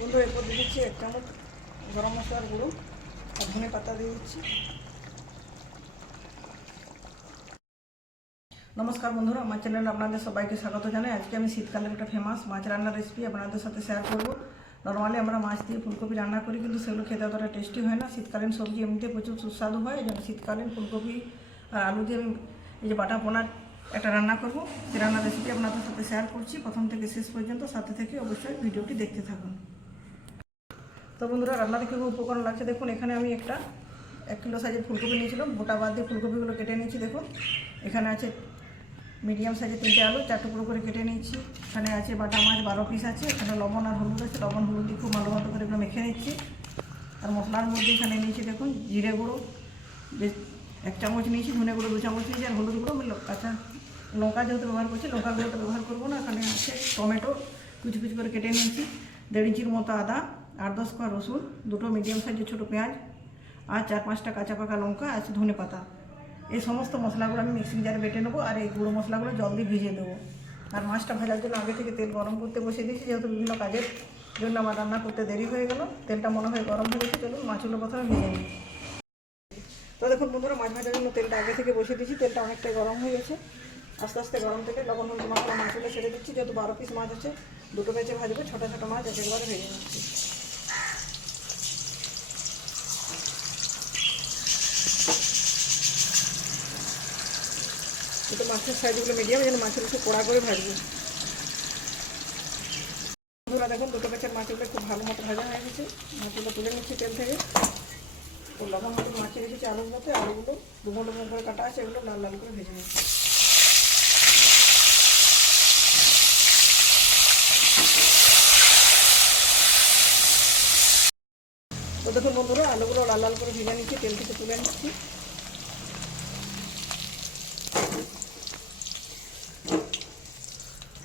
বন্ধু, এরপর দিয়ে দিচ্ছি এক চামচ গরম মশলার গুঁড়ো আর ধনে পাতা দিয়ে দিচ্ছি। নমস্কার বন্ধুরা, আমার চ্যানেলে আপনাদের সবাইকে স্বাগত জানাই। আজকে আমি শীতকালের একটা ফেমাস মাছ রান্নার রেসিপি আপনাদের সাথে শেয়ার করব। নর্মালি আমরা মাছ দিয়ে ফুলকপি রান্না করি, কিন্তু সেগুলো খেতে অতটা টেস্টি হয় না। শীতকালীন সবজি এমনিতে প্রচুর সুস্বাদু হয়, এই জন্য শীতকালীন ফুলকপি আর আলু দিয়ে আমি এই যে বাটা পোনার একটা রান্না করব। সেই রান্নার রেসিপি আপনাদের সাথে শেয়ার করছি। প্রথম থেকে শেষ পর্যন্ত সাথে থেকে অবশ্যই ভিডিওটি দেখতে থাকুন। তো বন্ধুরা রান্নাতে কী উপকরণ লাগছে। দেখুন, এখানে আমি একটা এক কিলো সাইজের ফুলকপি নিয়েছিলাম। গোটা বাদ দিয়ে ফুলকপিগুলো কেটে নিয়েছি, দেখুন। এখানে আছে মিডিয়াম সাইজের তিনটে আলু, চার টুকরো করে কেটে নিয়েছি। এখানে আছে বাটা মাছ বারো পিস আছে, এখানে লবণ আর হলুদ আছে। লবণ, হলুদ দিয়ে খুব ভালো মতো করে এগুলো মেখে নিচ্ছি। আর মশলার মধ্যে এখানে নিয়েছি, দেখুন, জিরে গুঁড়ো, বেশ এক চামচ নিয়েছি, ধনে গুঁড়ো দু চামচ নিয়েছি, আর হলুদ গুঁড়ো কাঁচা লঙ্কা যেহেতু ব্যবহার করছি লঙ্কা গুঁড়োটা ব্যবহার করব না। এখানে আছে টমেটো, কুচি কুচি করে কেটে নিয়েছি। দেড় ইঞ্চির মতো আদা আট দশ কোয়া রসুন, দুটো মিডিয়াম সাইজের ছোটো পেঁয়াজ আর চার পাঁচটা কাঁচা পাকা লঙ্কা আছে ধনে পাতা। এই সমস্ত মশলাগুলো আমি মিক্সিং জারে বেটে নেব আর এই গুঁড়ো মশলাগুলো জল দিয়ে ভিজিয়ে দেবো। আর মাছটা ভাজার জন্য আগে থেকে তেল গরম করতে বসিয়ে দিয়েছি, যেহেতু বিভিন্ন কাজের জন্য আমার রান্না করতে দেরি হয়ে গেল। তেলটা মনে হয় গরম হয়ে গেছে, চলুন মাছগুলো প্রথমে ভেজে নিই। তো দেখুন বন্ধুরা, মাছ ভাজার জন্য তেলটা আগে থেকে বসিয়ে দিয়েছি, তেলটা অনেকটাই গরম হয়ে গেছে। আস্তে আস্তে গরম থেকে লবণ, হলুদ মশলা মাছগুলো ছেড়ে দিচ্ছি, যেহেতু বারো পিস মাছ আছে, দুটো বেঁচে ভাজবো, ছোটো ছোটো মাছ একেবারে ভেজে নিচ্ছি মাছের সাইজগুলো মিডিয়াম যেন মাছের একটু কড়া করে ভাজবো। বন্ধুরা দেখুন, দুটো বেচের মাছগুলো খুব ভালো মতো ভাজা হয়ে গেছে। মাছগুলো তুলে নিচ্ছি তেল থেকে। ও লবণ মতো মাছে রেখেছি আলুগুলোতে আলুগুলো ডুবো ডুবো করে কাটা আছে, এগুলো লাল লাল করে ভেজে নিচ্ছি। তো দেখুন বন্ধুরা, আলুগুলো লাল লাল করে ভেজে নিচ্ছি, তেল থেকে তুলে নিচ্ছি।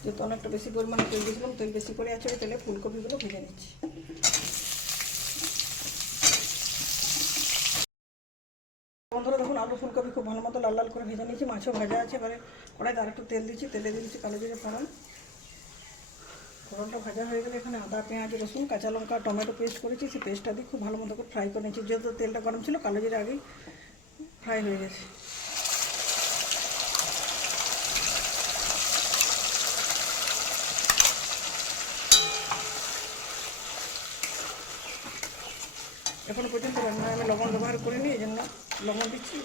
যেহেতু অনেকটা বেশি পরিমাণে তেল দিয়েছিলাম, তেল বেশি করে আছে ওই তেলে ফুলকপিগুলো ভেজে নিচ্ছি। বন্ধুরা, দেখুন, আলু ফুলকপি খুব ভালো মতো লাল লাল করে ভেজে নিয়েছি, মাছও ভাজা আছে, এবারে কড়াইতে আর একটু তেল দিচ্ছি, তেলে দিয়ে দিচ্ছি কালো জিরে ফোড়ন। ফোড়নটা ভাজা হয়ে গেলে এখানে আদা, পেঁয়াজ, রসুন, কাঁচা লঙ্কা, টমেটো পেস্ট করেছি, সেই পেস্টটা দিয়ে খুব ভালো মতো করে ফ্রাই করে নিয়েছি, যেহেতু তেলটা গরম ছিল, কালো জিরে আগেই ফ্রাই হয়ে গেছে। এখনও পর্যন্ত রান্নায় আমি লবণ ব্যবহার করিনি, এই জন্য লবণ দিচ্ছি।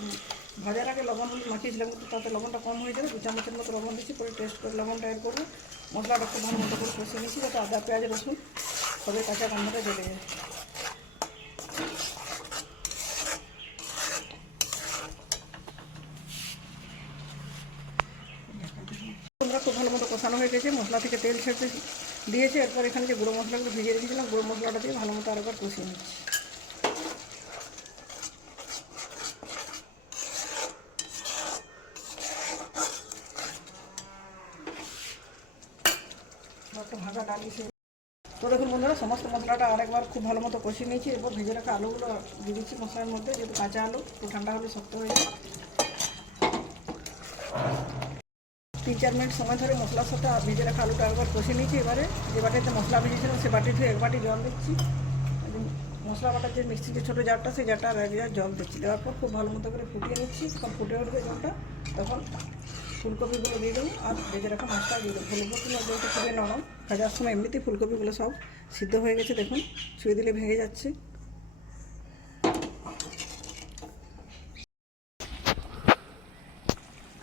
ভাজার আগে লবণ মাখিয়েছিলাম কিন্তু তাতে লবণটা কম হয়ে যাবে, দু চামচের মতো লবণ দিচ্ছি, পরে টেস্ট করে লবণটা অ্যাড করব। মশলাটা খুব ভালো মতো করে কষিয়ে নিচ্ছি, যাতে আদা, পেঁয়াজ, রসুন সবে কাঁচা গন্ধটা চলে যায়। খুব ভালো মতো কষানো হয়ে গেছে, মশলা থেকে তেল ছেড়ে দিয়েছে, এরপর এখানে যে গুঁড়ো মশলাগুলো ভিজিয়ে রেখেছিলাম, গুঁড়ো মশলাটা দিয়ে ভালো মতো আরেকবার কষিয়ে নিচ্ছি। ভাজা ডাল তো দেখুন বন্ধুরা, সমস্ত মশলাটা আরেকবার খুব ভালো মতো কষিয়ে নিয়েছি। এরপর ভেজে রাখা আলুগুলো দিয়ে দিচ্ছি মশলার মধ্যে, যেহেতু কাঁচা আলু একটু ঠান্ডা হলে শক্ত হয়ে যায়। তিন চার মিনিট সময় ধরে মশলার সাথে ভেজে রাখা আলুটা একবার কষে নিয়েছি এবারে। যে বাটিতে মশলা ভেজেছিলাম, সে বাটি ধুয়ে এক বাটি জল দিচ্ছি। মশলা বাটার যে মিক্সির যে ছোটো জারটা, সেই জারটা আর এক জল দিচ্ছি। দেওয়ার পর খুব ভালো মতো করে ফুটিয়ে নিচ্ছি। তখন ফুটে উঠবে জলটা, তখন ফুলকপিগুলো দিয়ে দেবো। আর ভেজে রাখা মাছটা দিয়ে দেবো। ফুলকপিগুলো যেহেতু খুবই নরম। ভাজার সময় এমনিতেই ফুলকপিগুলো সব সিদ্ধ হয়ে গেছে, দেখুন। ছুঁয়ে দিলে ভেঙে যাচ্ছে।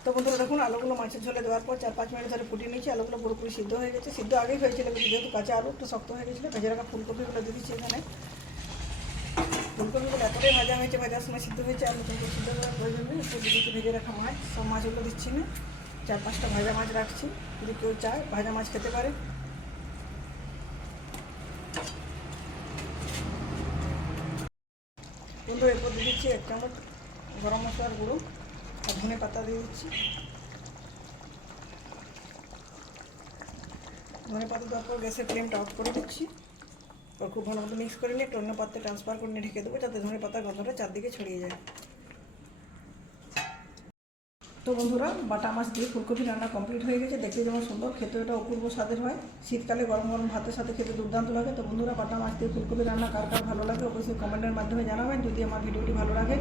তো বন্ধুরা, দেখুন, আলুগুলো মাছের ঝোলে দেওয়ার পর চার পাঁচ মিনিট ধরে ফুটিয়ে নিয়েছি। আলুগুলো পুরোপুরি সিদ্ধ হয়ে গেছে। সিদ্ধ আগেই হয়েছিল, কিন্তু যেহেতু কাঁচা আলু একটু শক্ত হয়ে গেছিল, ভেজে রাখা ফুলকপিগুলো দিয়ে দিচ্ছি এখানে। এতটাই ভাজা হয়েছে ভাজার সময় সিদ্ধ হয়েছে, আলু কিন্তু সিদ্ধ করার প্রয়োজন নেই, একটু দিচ্ছি ভেজে রাখা মাছ, সব মাছগুলো দিচ্ছি না। চার পাঁচটা ভাজা মাছ রাখছি, যদি কেউ চায়, ভাজা মাছ খেতে পারে। বন্ধু, এরপর দিয়ে দিচ্ছি এক চামচ গরম মশলার গুঁড়ো আর ধনে পাতা দিয়ে দিচ্ছি। ধনে পাতা দেওয়ার পর গ্যাসের ফ্লেমটা অফ করে দিচ্ছি। এবার খুব ভালো মতো মিক্স করে নিয়ে একটা অন্য পাত্রে ট্রান্সফার করে নিয়ে ঢেকে দেবো, যাতে ধনে পাতার গন্ধটা চারদিকে ছড়িয়ে যায়। তো বন্ধুরা, বাটা মাছ দিয়ে ফুলকপি রান্না কমপ্লিট হয়ে গেছে। দেখতে যেমন সুন্দর খেতে এটা অপূর্ব স্বাদের হয়। শীতকালে গরম গরম ভাতের সাথে খেতে দুর্দান্ত লাগে। তো বন্ধুরা, বাটা মাছ দিয়ে ফুলকপি রান্না কার কার ভালো লাগে অবশ্যই কমেন্টের মাধ্যমে জানাবেন। যদি আমার ভিডিওটি ভালো লাগে,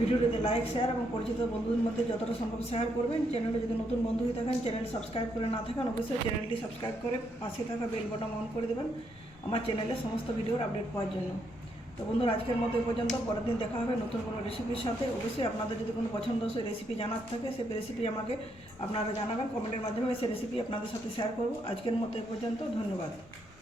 ভিডিওটিতে লাইক শেয়ার এবং পরিচিত বন্ধুদের মধ্যে যতটা সম্ভব শেয়ার করবেন। চ্যানেলে যদি নতুন বন্ধু হয়ে থাকেন চ্যানেল সাবস্ক্রাইব করে না থাকেন, অবশ্যই চ্যানেলটি সাবস্ক্রাইব করে পাশে থাকা বেল বাটন অন করে দেবেন। আমার চ্যানেলে সমস্ত ভিডিওর আপডেট পাওয়ার জন্য। তো বন্ধুরা, আজকের মতো এই পর্যন্ত। পরের দিন দেখা হবে নতুন কোনো রেসিপির সাথে। অবশ্যই আপনাদের যদি কোনো পছন্দসই রেসিপি জানার থাকে সে রেসিপি আমাকে আপনারা জানাবেন। কমেন্টের মাধ্যমে সেই রেসিপি আপনাদের সাথে শেয়ার করব। আজকের মতো এই পর্যন্ত। ধন্যবাদ।